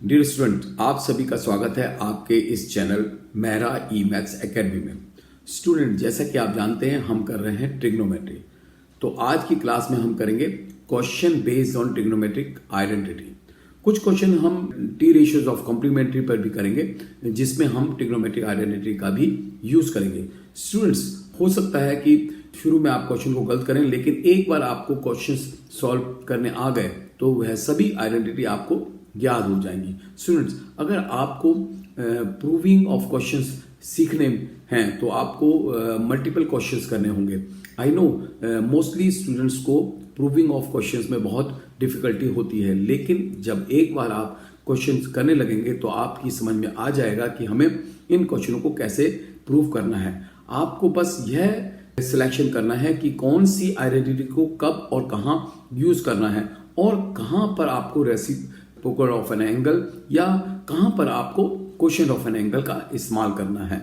Dear student, आप सभी का स्वागत है आपके इस चैनल मेहरा ई मैथ्स एकेडमी में। स्टूडेंट, जैसा कि आप जानते हैं हम कर रहे हैं ट्रिग्नोमेट्री। तो आज की क्लास में हम करेंगे question based on trigonometric identity. कुछ क्वेश्चन हम टी रेशियोज ऑफ कॉम्प्लीमेंट्री पर भी करेंगे, जिसमें हम ट्रिग्नोमेट्रिक आइडेंटिटी का भी यूज करेंगे। स्टूडेंट्स, हो सकता है कि शुरू में आप क्वेश्चन को गलत करें, लेकिन एक बार आपको क्वेश्चन सॉल्व करने आ गए तो वह सभी आइडेंटिटी आपको याद हो जाएंगी। स्टूडेंट्स, अगर आपको प्रूविंग ऑफ क्वेश्चंस सीखने हैं तो आपको मल्टीपल क्वेश्चंस करने होंगे। आई नो मोस्टली स्टूडेंट्स को प्रूविंग ऑफ क्वेश्चंस में बहुत डिफिकल्टी होती है, लेकिन जब एक बार आप क्वेश्चंस करने लगेंगे तो आपकी समझ में आ जाएगा कि हमें इन क्वेश्चनों को कैसे प्रूव करना है। आपको बस यह सिलेक्शन करना है कि कौन सी आइडेंटिटी को कब और कहां यूज करना है और कहां पर आपको रेसिप्रोकल ऑफ एन एंगल या कहां पर आपको क्वोशिएंट ऑफ एन एंगल का इस्तेमाल करना है।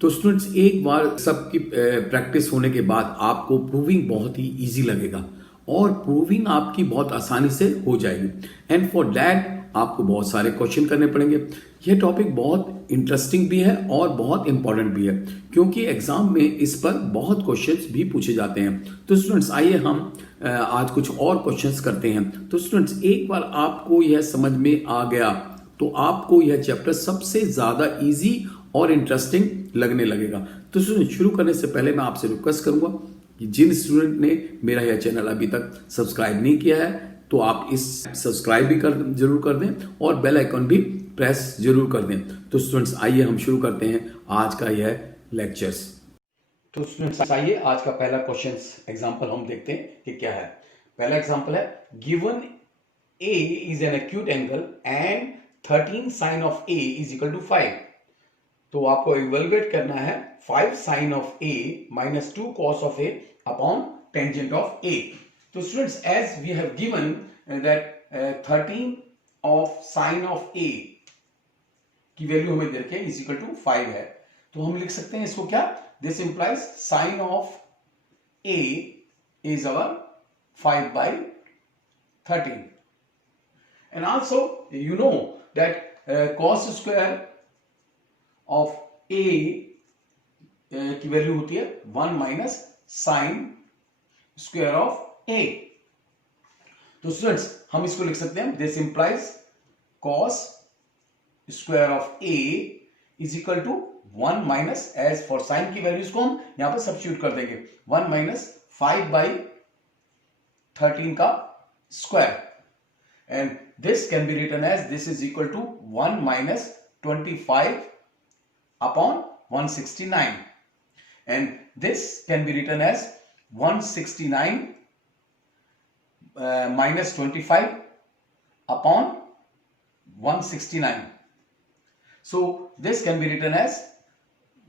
तो स्टूडेंट्स, एक बार सबकी प्रैक्टिस होने के बाद आपको प्रूविंग बहुत ही इजी लगेगा और प्रूविंग आपकी बहुत आसानी से हो जाएगी। एंड फॉर दैट आपको बहुत सारे क्वेश्चन करने पड़ेंगे। यह टॉपिक बहुत इंटरेस्टिंग भी है और बहुत इंपॉर्टेंट भी है, क्योंकि एग्जाम में इस पर बहुत क्वेश्चंस भी पूछे जाते हैं। तो स्टूडेंट्स, आइए हम आज कुछ और क्वेश्चंस करते हैं। तो स्टूडेंट्स, एक बार आपको यह समझ में आ गया तो आपको यह चैप्टर सबसे ज्यादा इजी और इंटरेस्टिंग लगने लगेगा। तो स्टूडेंट, शुरू करने से पहले मैं आपसे रिक्वेस्ट करूंगा कि जिन स्टूडेंट ने मेरा यह चैनल अभी तक सब्सक्राइब नहीं किया है तो आप इस सब्सक्राइब भी जरूर कर दें और बेल आइकन भी प्रेस जरूर कर दें। तो स्टूडेंट्स, आइए हम शुरू करते हैं आज का यह लेक्चर्स। तो स्टूडेंट्स, आइए आज का पहला क्वेश्चन एग्जांपल हम देखते हैं कि क्या है। पहला एग्जांपल है, given A is an acute angle and 13 sine of A is equal to 5। तो आपको इवेलुएट करना है 5 sine of A minus 2 cos of A upon tangent of A. तो students, as we have given that 13 of sine of A की value हमें दे रखी है is equal to 5 है, तो हम लिख सकते हैं इसको क्या, this implies sine of A is our 5 by 13 and also you know that cos square of A की वैल्यू होती है 1 minus sine square of A. तो स्टूडेंट्स, हम इसको लिख सकते हैं this implies cos square of A is equal to 1 minus, as for sine की वैल्यूज को हम यहां पर सब्स्टिट्यूट कर देंगे, 1 माइनस 5 by 13 का square and this can be written as this is equal to 1 minus 25 upon 169 and this can be written as 169 minus 25 upon 169. So this can be written as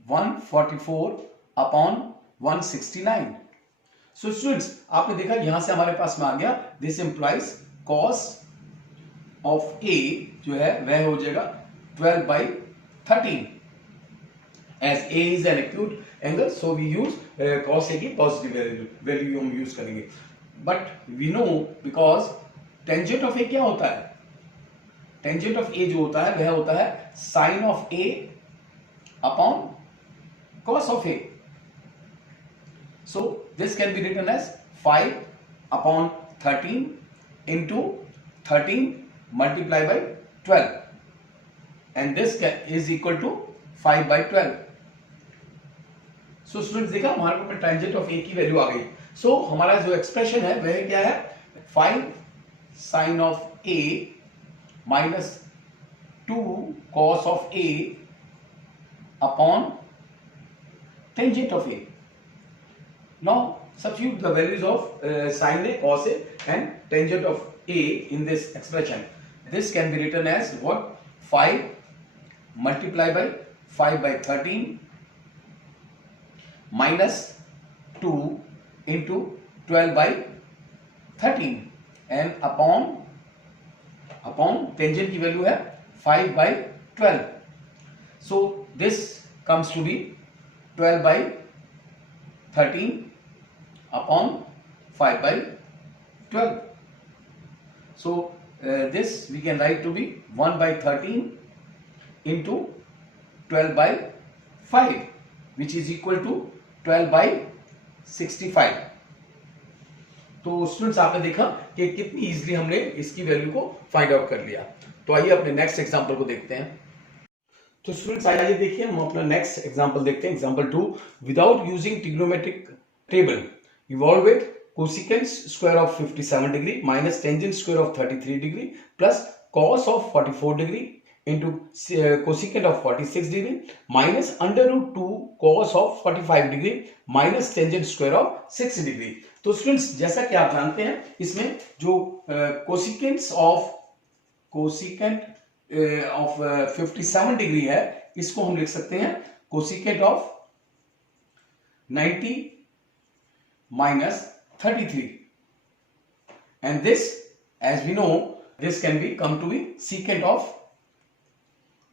144 upon 169. So students, आपने देखा यहां से हमारे पास में आ गया this implies cos of A जो है वह हो जाएगा 12 by 13. As A is an acute angle, so we use cos A की पॉजिटिव वैल्यू हम यूज करेंगे। But we know because tangent of A क्या होता है, टेंजेंट ऑफ ए जो होता है वह होता है sine of A upon cos of A. So this can be written as 5 upon 13 into 13 multiply by 12 and this is equal to 5 by 12। So students, देखा हमारे को टेंजेंट ऑफ ए की वैल्यू आ गई। सो हमारा जो एक्सप्रेशन है वह क्या है, 5 sine of A minus 2 cos of A upon tangent of A. Now substitute the values of sine A, cos A and tangent of A in this expression. This can be written as what, 5 multiply by 5 by 13 minus 2 into 12 by 13 and upon tangent की वैल्यू है 5 by 12. So this comes to be 12 by 13 upon 5 by 12. So this we can write to be 1 by 13 into 12 by 5 which is equal to 12 by 65। तो स्टूडेंट्स आपने देखा कि कितनी इजीली हमने इसकी वैल्यू को फाइंड आउट कर लिया। तो आइए अपने नेक्स्ट एग्जांपल को देखते हैं। तो स्टूडेंट्स आइए देखिए हम अपना नेक्स्ट एग्जांपल देखते हैं। Example 2, without using trigonometric table evaluate cosecant square of 57 degree minus tangent square of 33 degree plus cos of 44 degree into cosecant of 46 degree minus under root 2 cos of 45 degree minus tangent square of 60 degree। तो स्टूडेंट्स जैसा कि आप जानते हैं इसमें जो कोसिकेंट्स ऑफ 57 डिग्री है इसको हम लिख सकते हैं कोसिकेंट ऑफ 90 minus 33 and this as we know this can be come to be secant of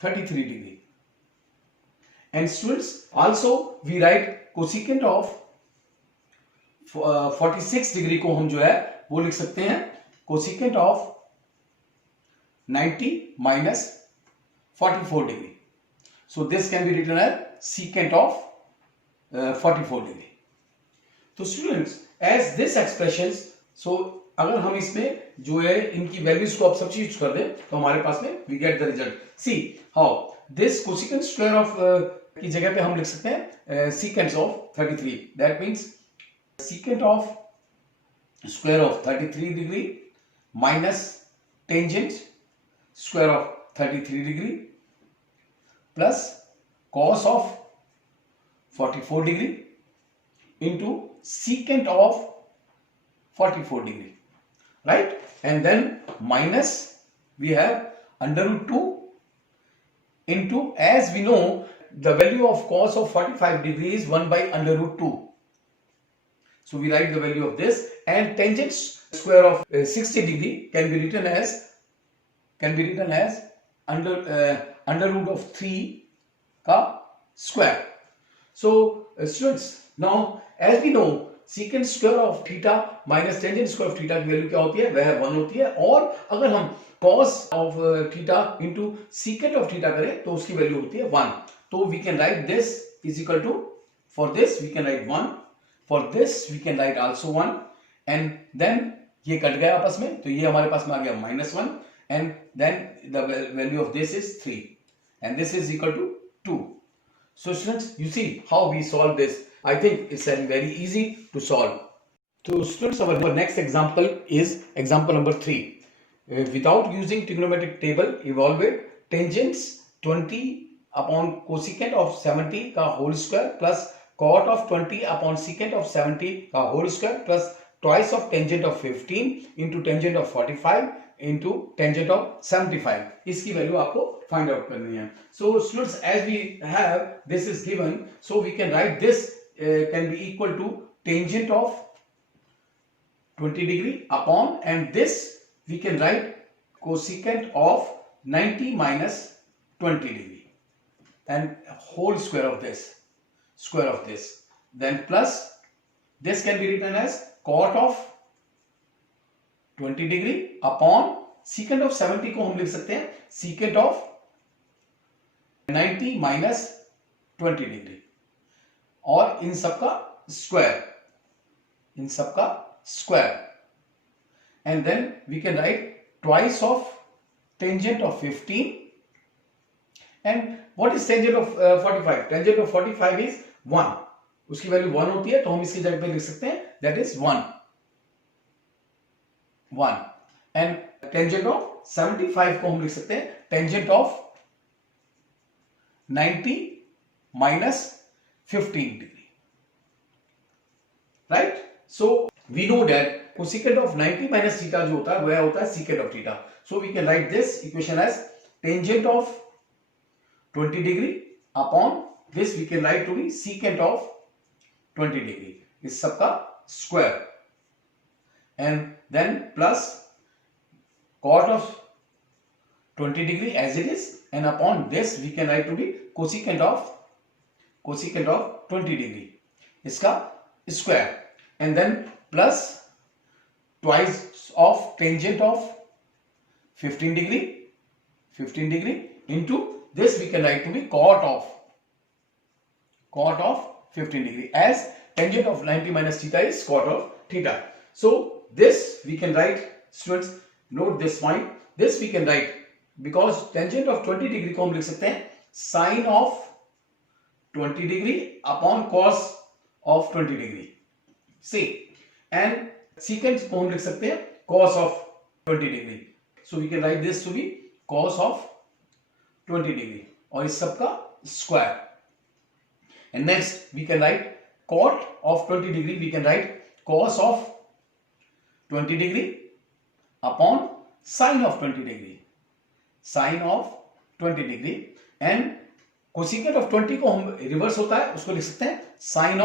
33 degree and students also we write cosecant of 46 डिग्री को हम जो है वो लिख सकते हैं cosecant of 90 minus 44 degree, so this can be written as secant of 44 degree। तो students as this expressions, सो अगर हम इसमें जो है इनकी वैल्यूज को अब सब्स्टिट्यूट कर दें तो हमारे पास में we get the result. See how this cosecant square of की जगह पे हम लिख सकते हैं secant of 33, that means secant of square of 33 degree minus tangent square of 33 degree plus cos of 44 degree into secant of 44 degree, right? And then minus we have under root 2 into, as we know the value of cos of 45 degree is 1 by under root 2, so we write the value of this, and tangent square of 60 degree can be written as under root of 3 का square। So students now as we know secant square of theta minus tangent square of theta की value क्या होती है, वह 1 होती है, और अगर हम cos of theta into secant of theta करें तो उसकी वैल्यू होती है 1। तो we can write this is equal to, for this we can write 1, for this we can write also 1, and then ये कट गया आपस में तो ये हमारे पास में आ गया -1, and then the value of this is 3 and this is equal to 2। So students, you see how we solve this. I think it's very easy to solve. So students, our next example is example number 3. Without using trigonometric table, evaluate tangents 20 upon cosecant of 70 का whole square plus cot of 20 upon secant of 70 का whole square plus twice of tangent of 15 into tangent of 45 into tangent of 75। इसकी वैल्यू आपको find out करनी है। So students, as we have this is given, so we can write this can be equal to tangent of 20 degree upon, and this we can write cosecant of 90 minus 20 degree and whole square of this, then plus this can be written as cot of 20 degree upon secant of 70 को हम लिख सकते हैं secant of 90 minus 20 डिग्री, और इन सबका square, and then we can write twice of tangent of 15, and what is tangent of 45? Tangent of 45 is 1, उसकी वैल्यू 1 होती है तो हम इसकी जगह पे लिख सकते हैं that is 1, and tangent of 75 को हम लिख सकते हैं tangent of 90 minus 15 degree, right? So we know that cosecant of 90 minus theta जो होता है वह होता है secant of theta, so we can write this equation as tangent of 20 degree upon this we can write to be secant of 20 degree, इस सबका square, and then plus cot of 20 degree as it is, and upon this we can write to be cosecant of 20 degree, इसका square, and then plus twice of tangent of 15 degree into this we can write to be cot of 15 degree, as tangent of 90 minus theta is cot of theta. So this we can write, students note this point, this we can write because tangent of 20 degree को हम लिख सकते हैं sin of 20 degree upon cos of 20 degree. See, and secant को हम लिख सकते हैं cos of 20 degree. So we can write this to be cos of 20 degree और इस सब का square. And next we can write cot of 20 degree, we can write cos of 20 degree upon sin of 20 degree. Sin of 20 degree and cosecant of 20 को हम रिवर्स होता है उसको लिख सकते हैं sin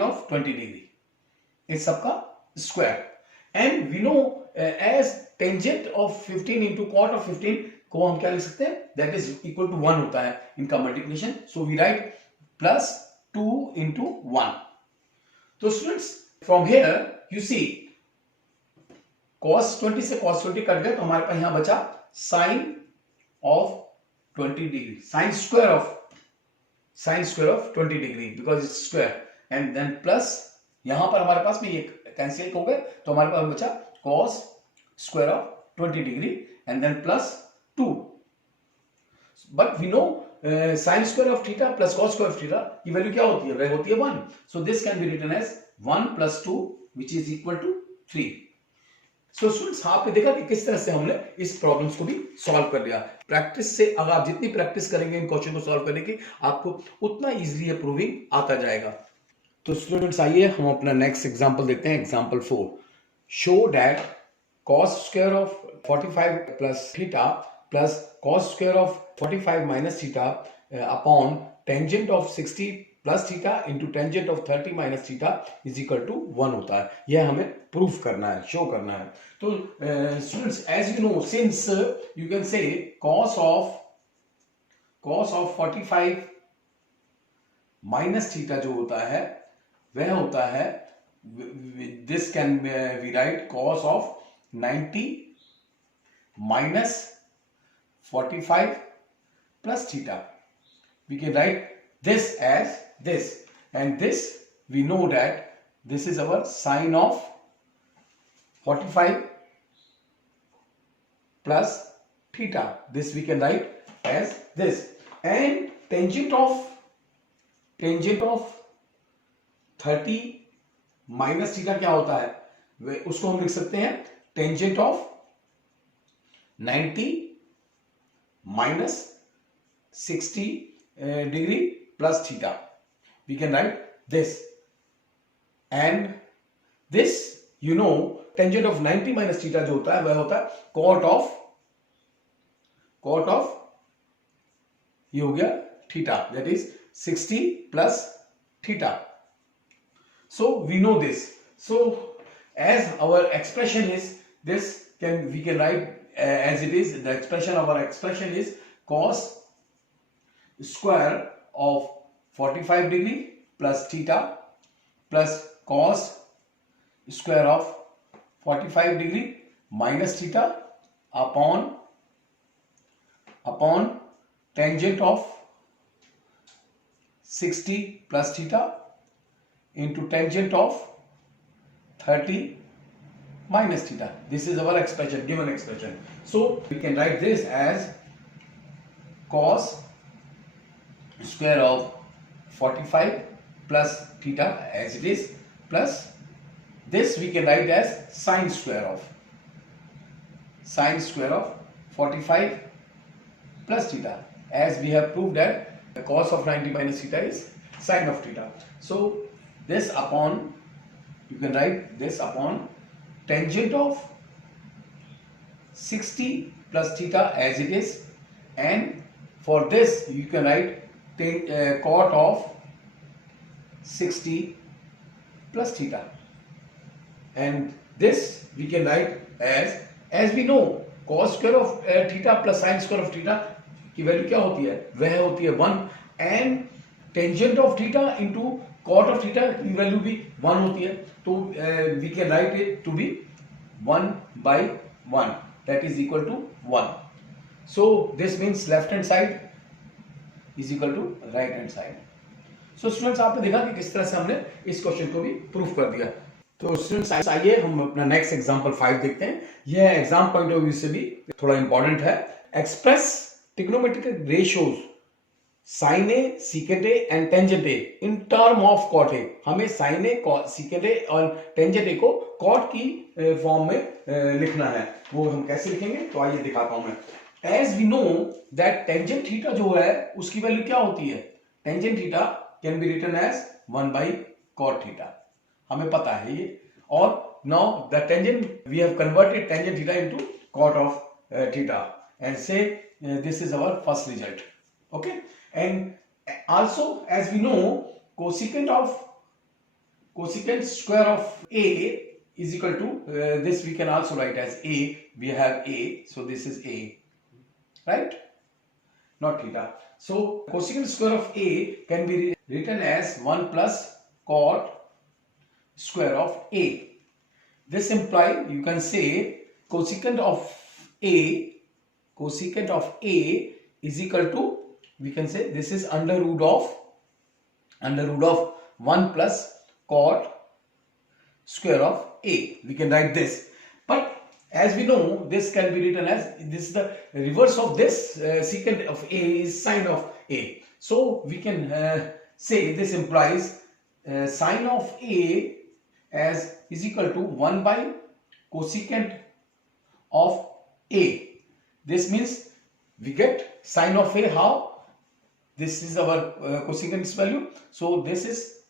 of 20 degree. इस सब का square. And we know as tangent of 15 into cot of 15 को हम क्या लिख सकते हैं, that is equal to 1 होता है इनका multiplication. So we write plus 2 into 1. तो students from here you see cos 20 से cos 20 कट गए तो हमारे पास यहां बचा sin of 20 degree, sin square of 20 degree because it's square, and then plus यहां पर हमारे पास में ये कैंसिल हो गए तो हमारे पास बचा cos square of 20 degree and then plus 2. But we know sin square of theta plus cos square of theta की वैल्यू क्या होती है, वह होती है 1. So this can be written as 1 plus 2 which is equal to 3. So students आपने देखा कि किस तरह से हमने इस प्रॉब्लम्स को भी सॉल्व कर लिया. प्रैक्टिस से अगर आप जितनी प्रैक्टिस करेंगे इन क्वेश्चन को सॉल्व करने की आपको उतना इजीली ये प्रूविंग आता जाएगा. तो स्टूडेंट्स आइए हम अपना नेक्स्ट एग्जांपल देखते हैं. एग्जांपल 4. Show that cos square of 45 plus theta plus cos square of 45 minus theta upon tangent of 60 plus theta into tangent of 30 minus theta is equal to 1 होता है. यह हमें प्रूफ करना है, शो करना है. तो students as you know since you can say cos of 45 minus theta जो होता है वह होता है, this can be write cos of 90 minus 45 plus theta. We can write this as this, and this we know that this is our sin of 45 plus theta. This we can write as this, and tangent of 30 minus theta क्या होता है उसको हम लिख सकते हैं tangent of 90 minus 60 degree plus theta. We can write this, and this you know tangent of 90 minus theta जो होता है वह होता है कॉट ऑफ ये हो गया theta, that is 60 plus theta. So we know this. So as our expression is this, we can write as it is. The expression of our expression is cos square of 45 degree plus theta plus cos square of 45 degree minus theta upon tangent of 60 plus theta into tangent of 30 minus theta. This is our expression, given expression. So we can write this as cos square of 45 plus theta as it is, plus this we can write as sin square of 45 plus theta, as we have proved that the cos of 90 minus theta is sin of theta. So this upon, you can write this upon tangent of 60 plus theta as it is, and for this you can write cot of 60 plus theta, and this we can write as we know cos square of theta plus sin square of theta की value क्या होती है, वह होती है 1, and tangent of theta into cot of theta की value भी 1 होती है. तो we can write it to be 1/1. that is equal to 1. So this means left hand side is equal to right hand side. So students आपने देखा कि किस तरह से हमने इस क्वेश्चन को भी प्रूफ कर दिया. तो स्टूडेंट्स आइए हम अपना नेक्स्ट एग्जांपल 5 देखते हैं. यह एग्जाम पॉइंट ऑफ व्यू से भी थोड़ा इंपॉर्टेंट है. Express trigonometric ratios sine A, secant A and tangent A in term of cot A. हमें साइन ए, सीकेंट ए और टेंजेंट ए को कॉट की फॉर्म में लिखना है. वो हम कैसे लिखेंगे तो आइए दिखाता हूं मैं. As we know that tangent theta जो है उसकी वैल्यू क्या होती है. Tangent theta can be written as 1 by cot theta. हमें पता है ये. और now the tangent we have converted tangent theta into cot of theta and say this is our first result. Okay. And also as we know cosecant square of a is equal to this we can also write as a. We have a, so this is a, right? Not theta. So cosecant square of a can be written as 1 plus cot square of a. This implies you can say cosecant of a is equal to, we can say this is under root of 1 plus cot square of a. We can write this, but as we know this can be written as, this is the reverse of this, secant of a is sine of a. So we can say this implies sine of a as is equal to 1 by cosecant of a. This means we get sine of a how? This is our cosecant's value. So this is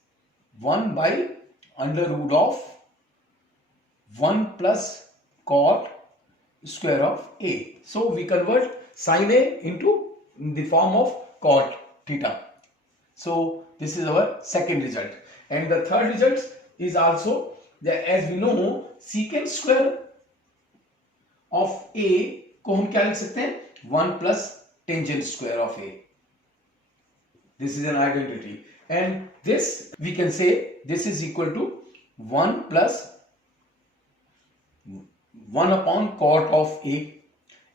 1 by under root of 1 plus cot square of a. So we convert sine a into the form of cot theta. So this is our second result. And the third result is also that, as we know, secant square of a को हम क्या लिख सकते हैं? 1 plus tangent square of a. This is an identity, and this we can say this is equal to 1 plus 1 upon cot of a.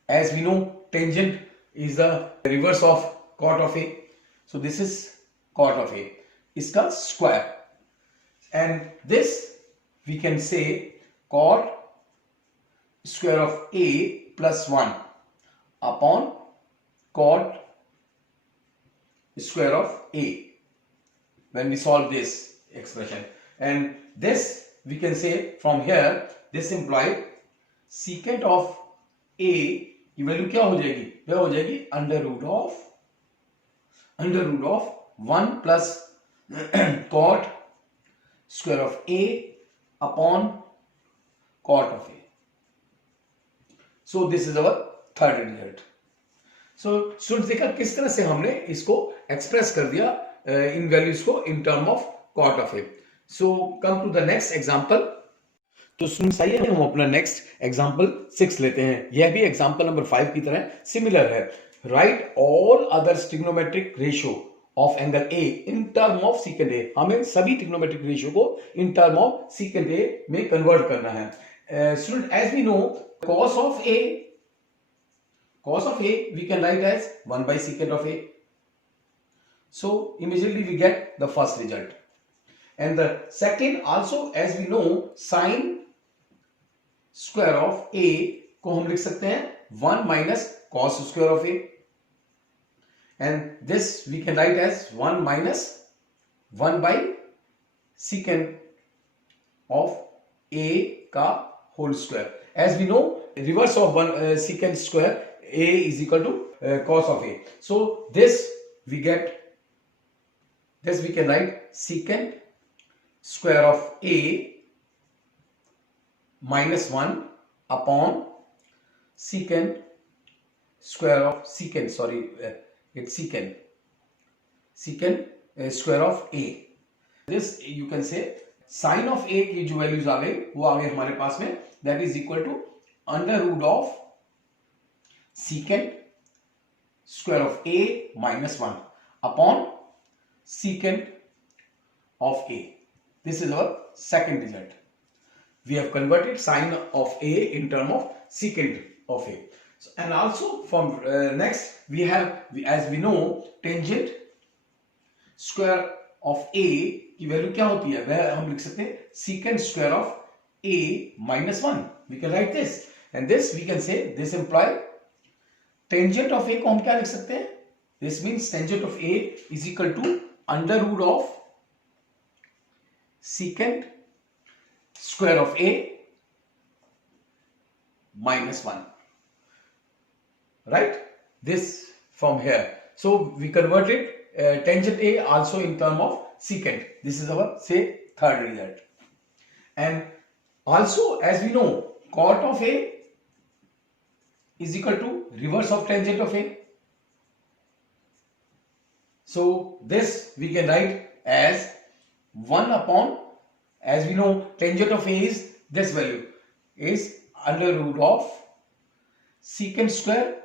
As we know, tangent is the reverse of cot of a. So this is cot of a, इसका square, and this we can say cot square of a plus 1 upon cot square of a when we solve this expression. And this we can say from here, this implies secant of a की value क्या हो जाएगी? वह हो जाएगी under root of 1 plus cot square of a upon cot of a. So this is our third result. So students देखा किस तरह से हमने इसको एक्सप्रेस कर दिया इन वैल्यूज को in term of cot of A. So come to the next example. तो स्टूडेंट्स आइए हम अपना नेक्स्ट एग्जांपल 6 लेते हैं. यह भी एग्जांपल नंबर 5 की तरह सिमिलर है. Right all other trigonometric ratio of angle A in term of secant A. हमें सभी ट्रिग्नोमेट्रिक रेशियो को in term of secant A में कन्वर्ट करना है. Student as we know cos of a we can write as 1 by secant of a. So immediately we get the first result. And the second also, as we know, sine square of a को हम लिख सकते हैं 1 minus cos square of a, and this we can write as 1 minus 1 by secant of a का whole square. As we know, reverse of 1 secant square a is equal to cos of a. So this we can write secant square of a minus 1 upon secant square of secant square of a. This you can say sin of a की जो वैल्यूज आ गई वो आ गए हमारे पास में, that is equal to under root of secant square of a minus 1 upon secant of a. This is our second result. We have converted sine of a in term of secant. of A. So, and also from next we have, as we know, tangent square of A की value क्या होती है, वह हम लिख सकते हैं secant square of A minus 1. We can write this, and this we can say this imply tangent of A को हम क्या लिख सकते हैं, this means tangent of A is equal to under root of secant square of A minus 1, right? This from here, so we converted tangent A also in term of secant. This is our, say, third result. And also, as we know, cot of A is equal to reverse of tangent of A. So this we can write as 1 upon, as we know, tangent of A is this value, is under root of secant square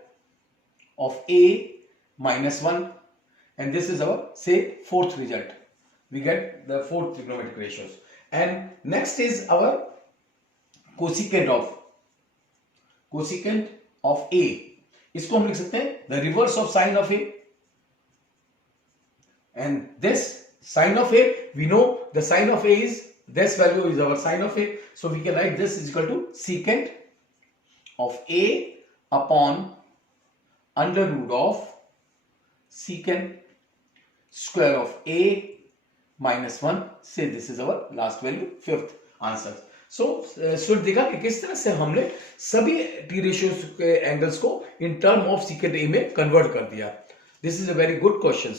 of A minus 1, and this is our, say, fourth result. We get the fourth trigonometric ratios. And next is our cosecant of A. इसको हम लिख सकते हैं the reverse of sine of A. And this sine of A, we know the sine of A is, this value is our sine of A, so we can write this is equal to secant of A upon under root of secant square of A minus 1. Say this is our last value, fifth answer. So student देखा कि किस तरह से हमने सभी T ratios के एंगल्स को in term of secant A में कन्वर्ट कर दिया. This is a very good question.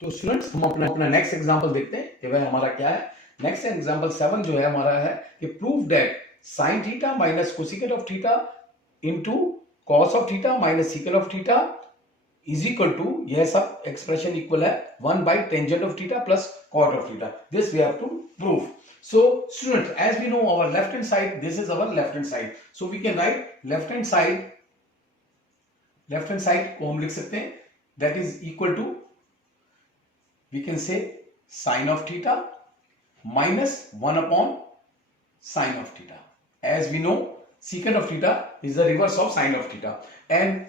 तो स्टूडेंट्स हम अपना नेक्स्ट एग्जांपल देखते हैं कि वह हमारा क्या है. नेक्स्ट एग्जांपल 7 जो है हमारा है कि prove that sin theta minus cosecant of theta into cos of theta minus secant of theta is equal to, यह सब एक्सप्रेशन इक्वल है 1 by tangent of theta plus cot of theta. This we have to prove. So students, as we know our left hand side, this is our left hand side, so we can write left hand side को हम लिख सकते हैं that is equal to, we can say sin of theta minus 1 upon sin of theta. As we know, secant of theta is the reverse of sin of theta, and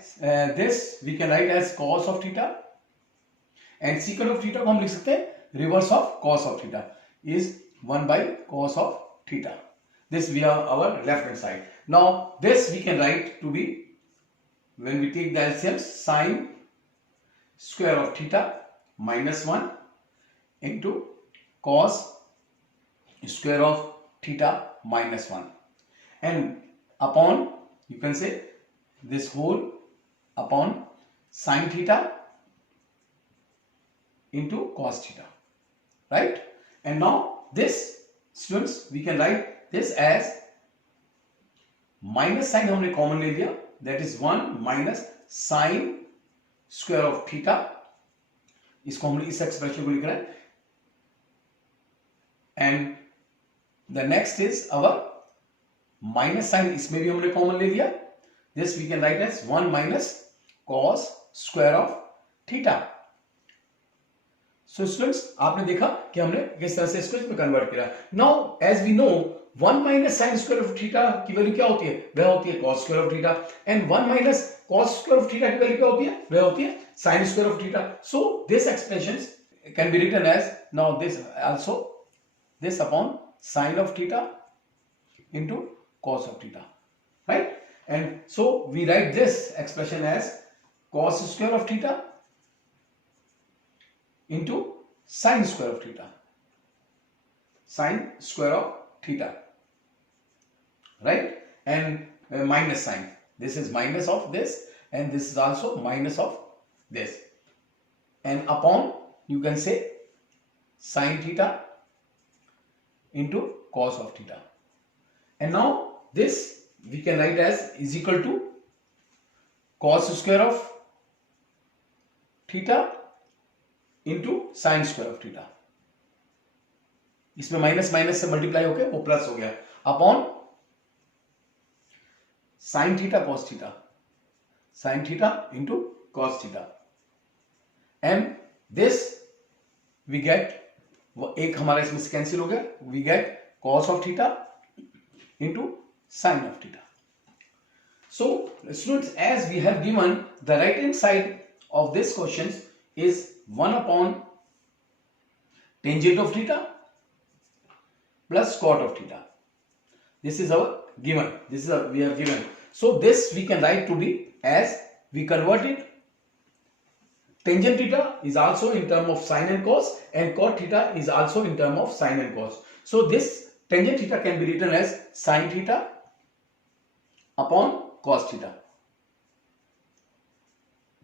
this we can write as cos of theta, and secant of theta को हम लिख सकते हैं reverse of cos of theta is 1 by cos of theta. This we have our left hand side. Now this we can write to be, when we take the LCM, sin square of theta minus 1 into cos square of theta minus 1, and upon, you can say this whole upon sin theta into cos theta, right? And now this, students, we can write this as minus sign हमने common ले लिया, that is 1 minus sin square of theta. इसको हमने इस एक्सप्रेशन को लिख रहे हैं, and the next is our minus sine, इसमें भी हमने कॉमन ले लिया. This we can write as 1 minus cos square of theta. So students, आपने देखा कि हमने किस तरह से इसको इसमें कन्वर्ट किया. Now as we know 1 minus sine square of theta की वैल्यू क्या होती है, वह होती है cos square of theta, and 1 minus cos square of theta की वैल्यू क्या होती है, वह होती है sine square of theta. So this expression can be written as, now this also, this upon sine of theta into cos of theta, right? And so we write this expression as cos square of theta into sin square of theta, sin square of theta, right? And minus sign, this is minus of this, and this is also minus of this, and upon, you can say sin theta into cos of theta. And now this we can write as is equal to cos square of theta into sin square of theta. इसमें minus minus से मल्टीप्लाई होके वो प्लस हो गया, upon sin theta cos theta, sin theta into cos theta, and this we get, एक हमारा इसमें से कैंसिल हो गया, we get cos of theta into sin of theta. So students, as we have given, the right hand side of this question is 1 upon tangent of theta plus cot of theta. This is our given. This is we have given. So this we can write to be as, we convert it. Tangent theta is also in term of sine and cos, and cot theta is also in term of sine and cos. So this tangent theta can be written as sine theta upon cos theta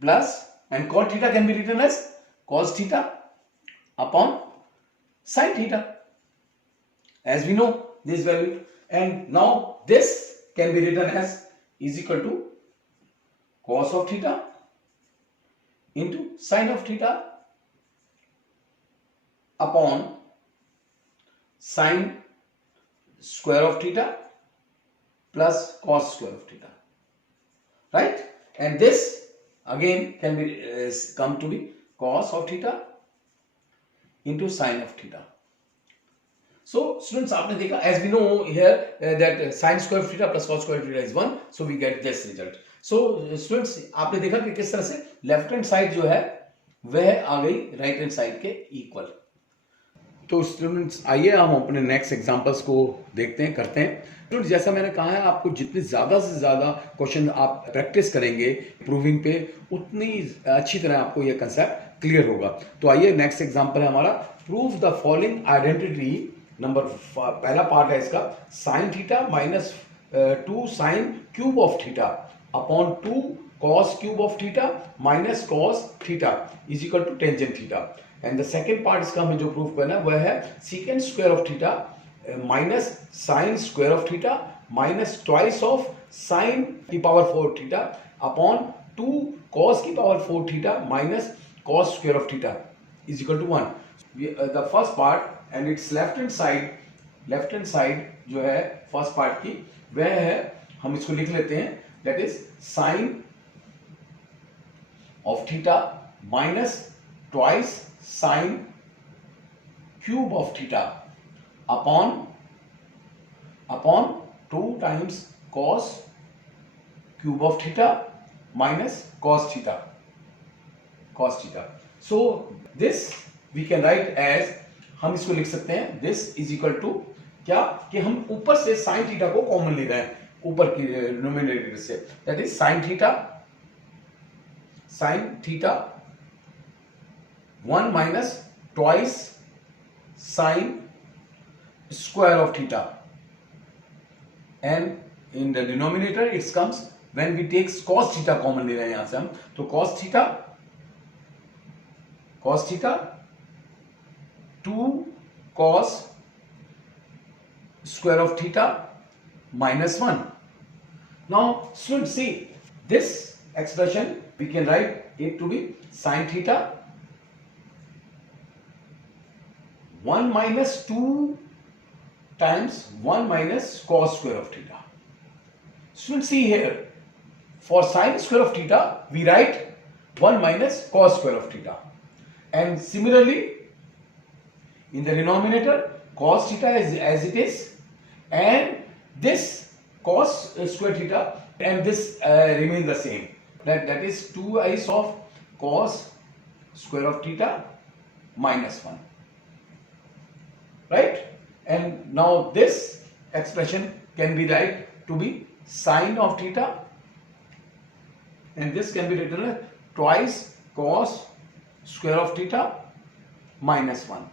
plus, and cot theta can be written as cos theta upon sine theta, as we know this value. And now this can be written as is equal to cos of theta into sine of theta upon sine square of theta plus cos square of theta, right? And this again can be come to be cos of theta into sine of theta. So students, आपने देखा, as we know here that sine square of theta plus cos square of theta is 1, so we get this result. So students, आपने देखा कि किस तरह से left hand side जो है वह आ गई राइट हैंड साइड के इक्वल. तो स्टूडेंट्स, आइए हम अपने नेक्स्ट एग्जांपल्स को देखते हैं, करते हैं. स्टूडेंट्स, जैसा मैंने कहा है, आपको जितने ज़्यादा से ज़्यादा क्वेश्चन आप प्रैक्टिस करेंगे प्रूविंग पे, उतनी अच्छी तरह आपको यह कंसेप्ट क्लियर होगा. तो आइए, नेक्स्ट एग्जांपल है हमारा, prove the following identity. Number पहला पार्ट है इसका, sine theta minus 2 sine cube of theta upon 2 cos cube of theta minus cos theta is equal to tangent theta. And the second part इसका हमें जो prove करना है वह है secant square of theta minus sine square of theta minus twice of sine की power 4 theta upon 2 cos की power 4 theta minus cos square of theta is equal to 1. The first part and its left hand side जो है first part की, वह है, हम इसको लिख लेते हैं, that is sine of theta minus twice sine cube of theta upon 2 times cos cube of theta minus cos theta. So this we can write as, हम इसको लिख सकते हैं, दिस इज इक्वल टू क्या, कि हम ऊपर से साइन थीटा को कॉमन ले रहे हैं ऊपर की न्यूमरेटर से, that is sine theta 1 minus twice sine square of theta, and in the denominator it's comes when we take cos theta common ले रहे हैं यहां से हम, तो cos theta 2 cos square of theta minus 1. Now students, see this expression we can write it to be sin theta 1 minus 2 times 1 minus cos square of theta. Students, see here, for sin square of theta we write 1 minus cos square of theta, and similarly in the denominator cos theta is as it is, and this cos square theta and this remain the same, that is 2i of cos square of theta minus 1, right? And now this expression can be write to be sine of theta, and this can be written as twice cos square of theta minus 1.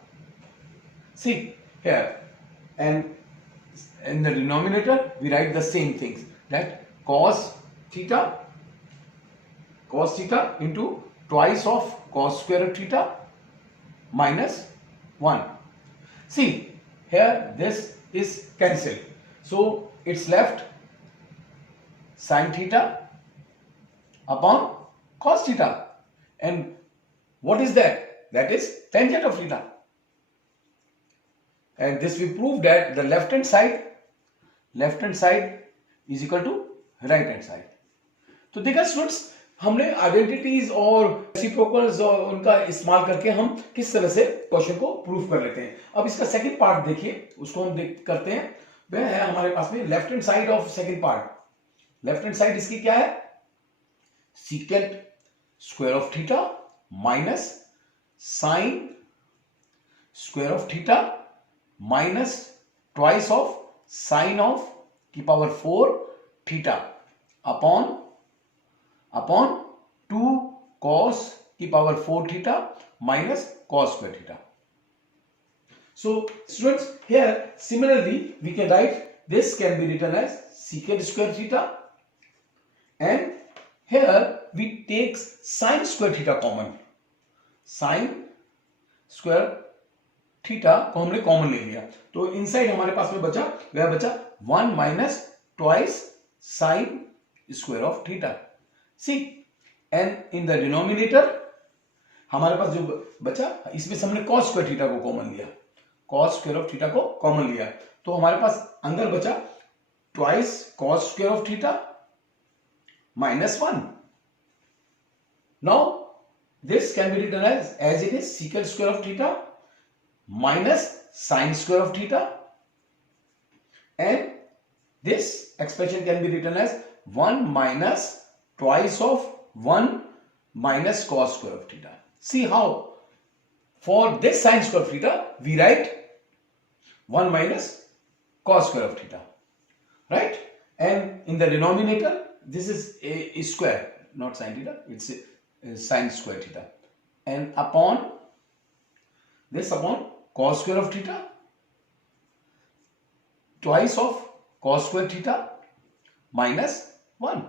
See here, and in the denominator we write the same things, that cos theta into twice of cos square of theta minus 1. See here, this is cancelled, so it's left sin theta upon cos theta, and what is that? That is tangent of theta. And this we proved that the left hand side is equal to right hand side. तो देखा स्टूडेंट्स, हमने आइडेंटिटीज और रेसिप्रोकल्स और उनका इस्तेमाल करके हम किस तरह से क्वेश्चन को प्रूव कर लेते हैं. अब इसका सेकंड पार्ट देखिए, उसको हम करते हैं. वह है हमारे पास में left hand side of second part. Left hand side इसकी क्या है, secant square of theta minus sine square of theta minus twice of sine of की पावर 4 थीटा अपॉन 2 cos की power 4 theta minus cos square theta. So students, here similarly we can write this can be written as secant square theta, and here we take sin square theta common. Sin square theta को हमने common ले लिया, तो इनसाइड हमारे पास में बचा, वह बचा 1 minus twice sine square of theta. See, and in the denominator हमारे पास जो बचा, इसमें से हमने cos स्क्वायर थीटा को कॉमन लिया, cos स्क्वायर ऑफ थीटा को कॉमन लिया, तो हमारे पास अंदर बचा twice cos square of theta minus 1. Now this can be written as it is secant square of theta minus sine square of theta, and this expression can be written as 1 minus twice of 1 minus cos square of theta. See how for this sin square of theta we write 1 minus cos square of theta, right? And in the denominator this is a square, not sin theta, it's a sin square theta, and upon this upon cos square of theta twice of cos square theta minus 1,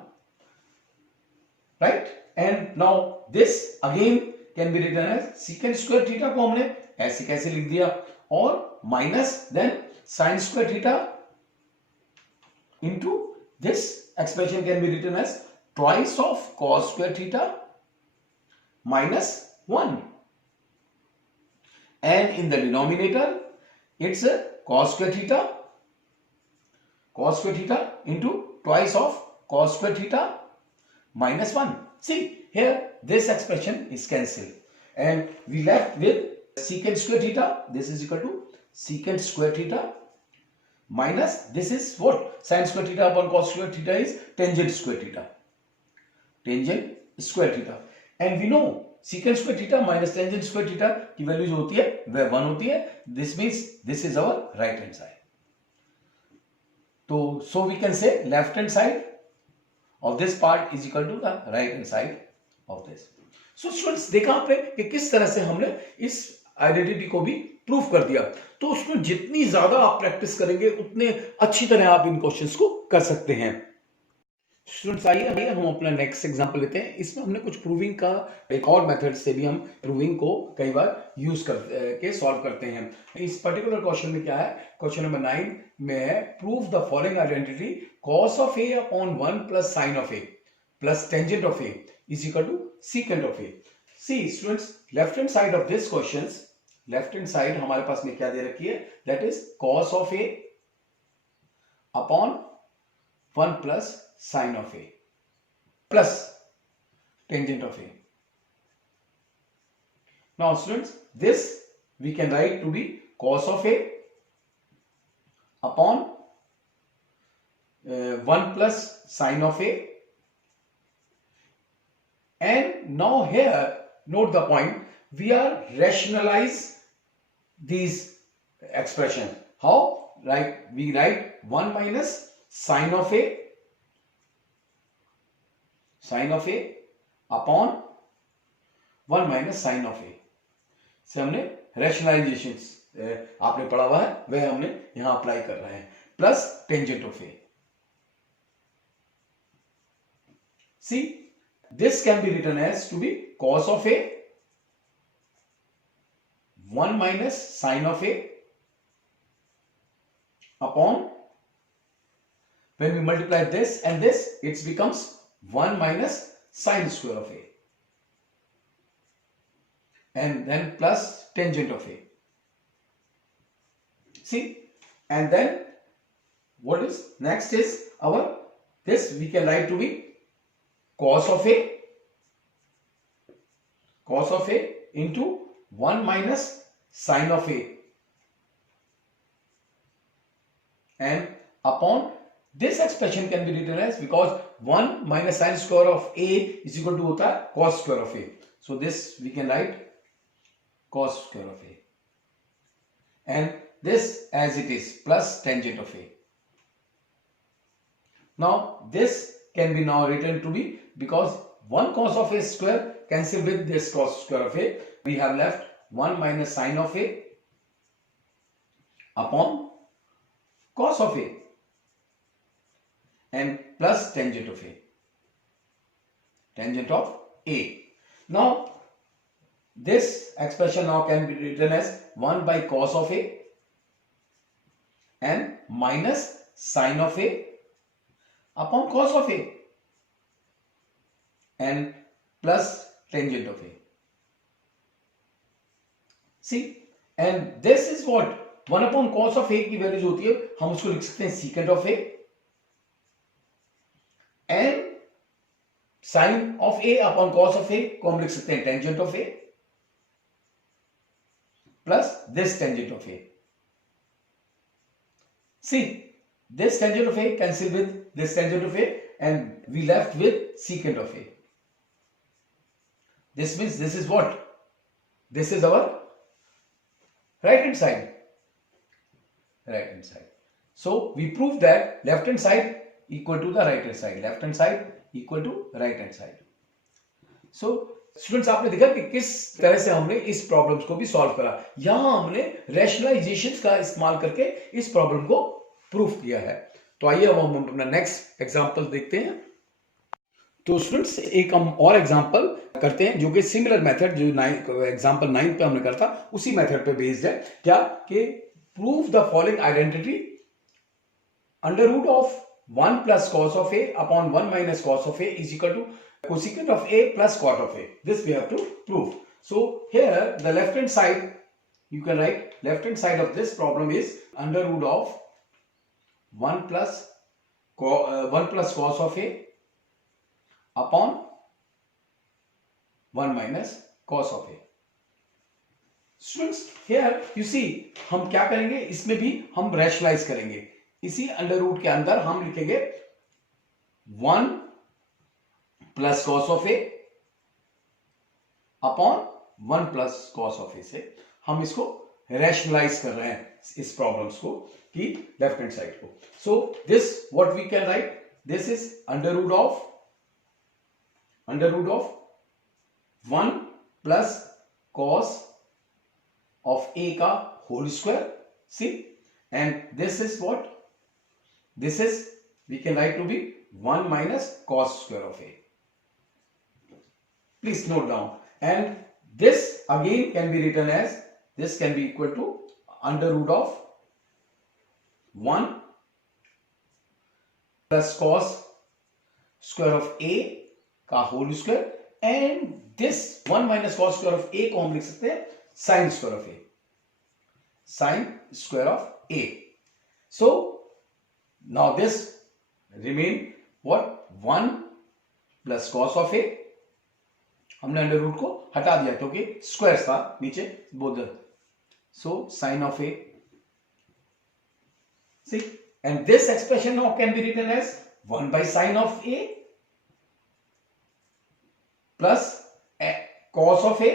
right? And now this again can be written as secant square theta को हमने ऐसे कैसे लिख दिया, और minus then sin square theta into this expression can be written as twice of cos square theta minus 1, and in the denominator it's a cos square theta into twice of cos square theta minus 1. See, here this expression is cancelled and we left with secant square theta. This is equal to secant square theta minus this is what, sin square theta upon cos square theta is tangent square theta. Tangent square theta, and we know secant square theta minus tangent square theta की वैल्यू जो होती है वह 1 होती है. This means this is our right hand side. So we can say left hand side of this part is equal to the right hand side of this. So students, देखा आपने कि किस तरह से हमने इस आइडेंटिटी को भी प्रूफ कर दिया. तो उसमें जितनी ज्यादा आप प्रैक्टिस करेंगे उतने अच्छी तरह आप इन क्वेश्चंस को कर सकते हैं. स्टूडेंट्स, आइए हम अपना नेक्स्ट एग्जांपल लेते हैं. इसमें हमने कुछ प्रूविंग का एक और मेथड से भी हम प्रूविंग को कई बार यूज करके सॉल्व करते हैं. इस पर्टिकुलर क्वेश्चन में क्या है, क्वेश्चन नंबर 9 में है prove the following identity cos of a upon 1 plus sin of a plus tangent of a is equal to secant of a. See students, left hand side of this questions, left hand side हमारे पास में क्या दे रखी है, that is cos of a upon 1 plus sin of a plus tangent of a. Now students, this we can write to be cos of a upon 1 plus sin of a, and now here note the point, we are rationalize these expression. How? Like we write 1 minus sin of a upon 1 minus sin of a से हमने रैशनलाइजेशन आपने पढ़ा हुआ है वह हमने यहां अप्लाई कर रहे हैं, plus tangent of A. See, this can be written as to be cos of a 1 minus sin of a upon, when we multiply this and this, it becomes 1 minus sin square of a, and then plus tangent of a. See, and then what is next is our, this we can write to be cos of a into 1 minus sin of a, and upon this expression can be written as, because 1 minus sin square of a is equal to होता है cos square of a. So this we can write cos square of a, and this as it is plus tangent of a. Now this can be now written to be, because 1 cos of a square cancel with this cos square of a, we have left 1 minus sin of a upon cos of a and plus tangent of a, tangent of a. Now this expression now can be written as 1 by cos of a and minus sin of a upon cos of a and plus tangent of a. See, and this is what 1 upon cos of a की वैल्यू जो होती है हम उसको लिख सकते हैं secant of a, and sin of a upon cos of a को हम लिख सकते हैं tangent of a plus this tangent of a. See, this tangent of a cancel with this tangent of a and we left with secant of a. This means this is what? This is our right hand side. Right hand side. So we prove that left hand side equal to the right hand side. Left hand side equal to right hand side. So students आपने देखा कि किस तरह से हमने इस प्रॉब्लम्स को भी सॉल्व करा. यहां हमने रैशनलाइजेशंस का इस्तेमाल करके इस प्रॉब्लम को प्रूफ किया है. तो आइए अब हम अपना नेक्स्ट एग्जांपल देखते हैं. तो स्टूडेंट्स एक हम और एग्जांपल करते हैं जो कि सिमिलर मेथड जो एग्जांपल 9 पे हमने करा था उसी मेथड पे बेस्ड है. क्या कि prove the following identity under root of 1 plus cos of a upon 1 minus cos of a is equal to cosecant of a plus cot of a. This we have to prove. So here the left hand side, you can write left hand side of this problem is under root of 1 plus cos of a upon 1 minus cos of a. Students, here you see हम क्या करेंगे, इसमें भी हम रैशनलाइज करेंगे. इसी under root के अंदर हम लिखेंगे 1 plus cos of A upon 1 plus cos of A से हम इसको रैशनलाइज कर रहे हैं इस प्रॉब्लम्स को कि लेफ्ट हैंड साइड को. So this what we can write, this is under root of 1 plus cos of A का whole square. See, and this is what, this is we can write to be 1 minus cos square of a. Please note down, and this again can be written as, this can be equal to under root of 1 plus cos square of a का whole square, and this 1 minus cos square of a को हम लिख सकते हैं sin square of a, sin square of a. So now this remain what, 1 plus cos of a, हमने under root को हटा दिया क्योंकि स्क्वायर था नीचे बोथ. सो sin of a, see, and this expression now can be written as 1 by sin of a plus cos of a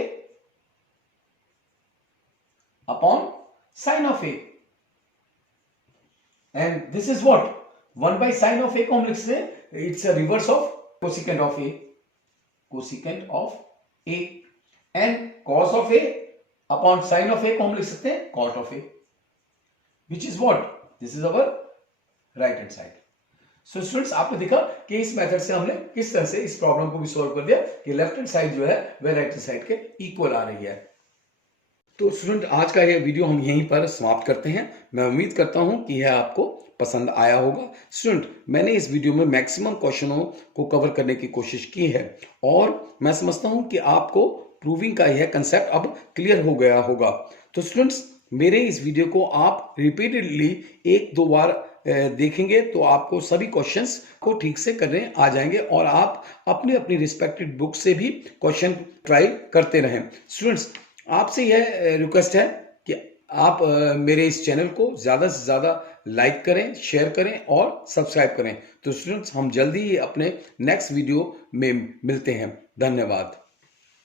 upon sin of a. And this is what, 1 by sin of a को हम लिख सकते हैं, it's a reverse of cosecant of a, cosecant of a, and cos of a upon sin of a को हम लिख सकते हैं cot of a, which is what, this is our right hand side. So students, आपने देखा कि इस मेथड से हमने किस तरह से इस प्रॉब्लम को भी सॉल्व कर दिया कि लेफ्ट हैंड साइड जो है वह राइट हैंड साइड के इक्वल आ रही है. तो स्टूडेंट, आज का यह वीडियो हम यहीं पर समाप्त करते हैं. मैं उम्मीद करता हूं कि यह आपको पसंद आया होगा. स्टूडेंट, मैंने इस वीडियो में मैक्सिमम क्वेश्चनों को कवर करने की कोशिश की है और मैं समझता हूं कि आपको प्रूविंग का यह कंसेप्ट अब क्लियर हो गया होगा. तो स्टूडेंट्स, मेरे इस वीडियो को आप रिपीटेडली 1-2 बार देखेंगे तो आपको सभी क्वेश्चंस को ठीक से करने आ जाएंगे और आप अपनी अपनी रिस्पेक्टेड बुक से भी क्वेश्चन ट्राई करते रहें. स्टूडेंट्स, आपसे यह रिक्वेस्ट है कि आप मेरे इस चैनल को ज़्यादा से ज़्यादा लाइक करें, शेयर करें और सब्सक्राइब करें। तो स्टूडेंट्स, हम जल्दी ही अपने नेक्स्ट वीडियो में मिलते हैं। धन्यवाद।